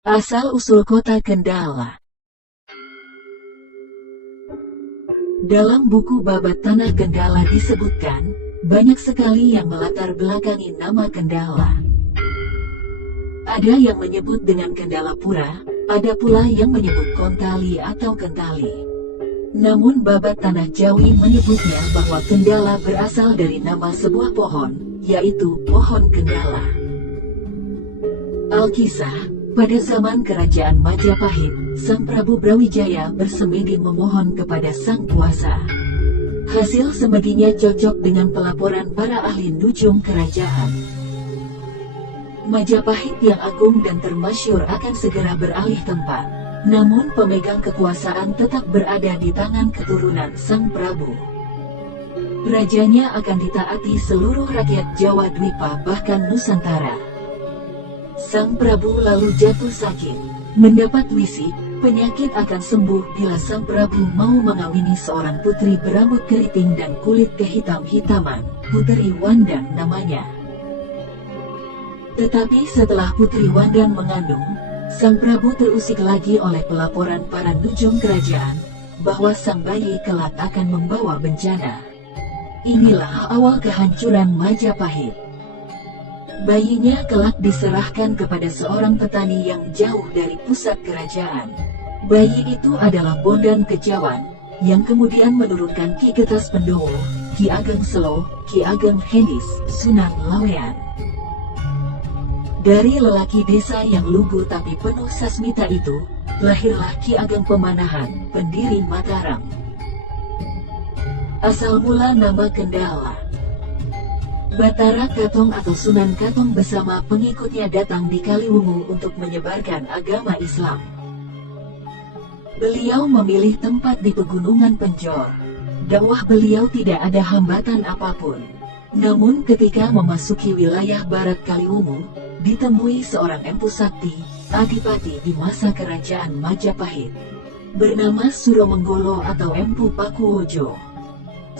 Asal-usul kota Kendala. Dalam buku Babat Tanah Kendala disebutkan, banyak sekali yang melatar belakangi nama Kendala. Ada yang menyebut dengan Kendala Pura, ada pula yang menyebut Kontali atau Kentali. Namun Babat Tanah Jawi menyebutnya bahwa Kendala berasal dari nama sebuah pohon, yaitu pohon Kendala. Alkisah, pada zaman kerajaan Majapahit, Sang Prabu Brawijaya bersemedi memohon kepada Sang Kuasa. Hasil semedinya cocok dengan pelaporan para ahli nujum kerajaan. Majapahit yang agung dan termasyur akan segera beralih tempat. Namun pemegang kekuasaan tetap berada di tangan keturunan Sang Prabu. Rajanya akan ditaati seluruh rakyat Jawa Dwipa bahkan Nusantara. Sang Prabu lalu jatuh sakit, mendapat wisik, penyakit akan sembuh bila Sang Prabu mau mengawini seorang putri berambut keriting dan kulit kehitam-hitaman, Putri Wandang namanya. Tetapi setelah Putri Wandang mengandung, Sang Prabu terusik lagi oleh pelaporan para nujum kerajaan, bahwa sang bayi kelak akan membawa bencana. Inilah awal kehancuran Majapahit. Bayinya kelak diserahkan kepada seorang petani yang jauh dari pusat kerajaan. Bayi itu adalah Bondan Kejawan, yang kemudian menurunkan Ki Getas Pendowo, Ki Ageng Selo, Ki Ageng Hendis, Sunan Lawean. Dari lelaki desa yang lugu tapi penuh sasmita itu, lahirlah Ki Ageng Pemanahan, pendiri Mataram. Asal mula nama Kendala. Batara Katong atau Sunan Katong bersama pengikutnya datang di Kaliwungu untuk menyebarkan agama Islam. Beliau memilih tempat di Pegunungan Penjor. Dakwah beliau tidak ada hambatan apapun. Namun ketika memasuki wilayah barat Kaliwungu, ditemui seorang Empu Sakti, adipati di masa kerajaan Majapahit, bernama Suromenggolo atau Empu Pakuwojo.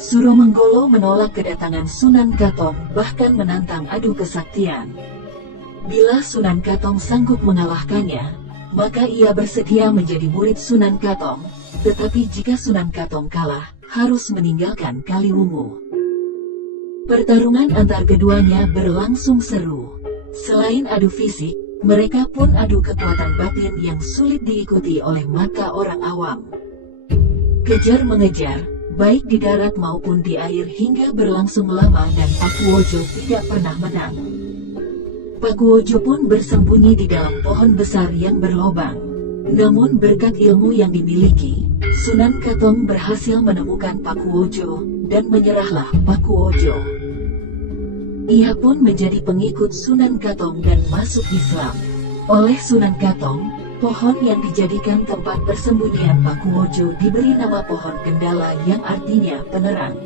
Suromenggolo menolak kedatangan Sunan Katong, bahkan menantang adu kesaktian. Bila Sunan Katong sanggup mengalahkannya, maka ia bersedia menjadi murid Sunan Katong, tetapi jika Sunan Katong kalah, harus meninggalkan Kaliwungu. Pertarungan antar keduanya berlangsung seru. Selain adu fisik, mereka pun adu kekuatan batin yang sulit diikuti oleh mata orang awam. Kejar-mengejar, baik di darat maupun di air hingga berlangsung lama dan Pakuwojo tidak pernah menang. Pakuwojo pun bersembunyi di dalam pohon besar yang berlobang. Namun berkat ilmu yang dimiliki, Sunan Katong berhasil menemukan Pakuwojo, dan menyerahlah Pakuwojo. Ia pun menjadi pengikut Sunan Katong dan masuk Islam. Oleh Sunan Katong, pohon yang dijadikan tempat persembunyian Pakuwojo diberi nama pohon Kendala yang artinya penerang.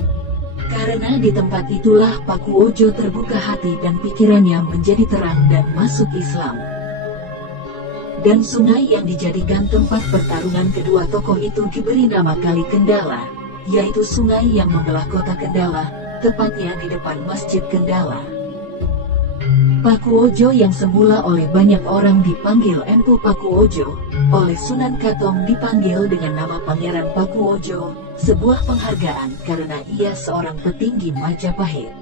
Karena di tempat itulah Pakuwojo terbuka hati dan pikirannya menjadi terang dan masuk Islam. Dan sungai yang dijadikan tempat pertarungan kedua tokoh itu diberi nama Kali Kendala, yaitu sungai yang membelah kota Kendala, tepatnya di depan Masjid Kendala. Pakuwojo yang semula oleh banyak orang dipanggil Empu Pakuwojo, oleh Sunan Katong dipanggil dengan nama Pangeran Pakuwojo, sebuah penghargaan karena ia seorang petinggi Majapahit.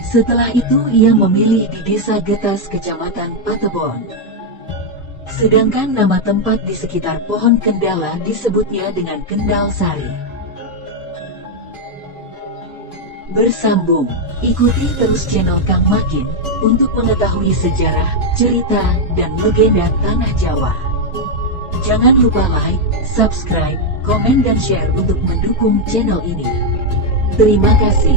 Setelah itu ia memilih di Desa Getas Kecamatan Patebon. Sedangkan nama tempat di sekitar pohon Kendala disebutnya dengan Kendal Sari. Bersambung, ikuti terus channel Kang Makin untuk mengetahui sejarah, cerita, dan legenda Tanah Jawa. Jangan lupa like, subscribe, komen dan share untuk mendukung channel ini. Terima kasih.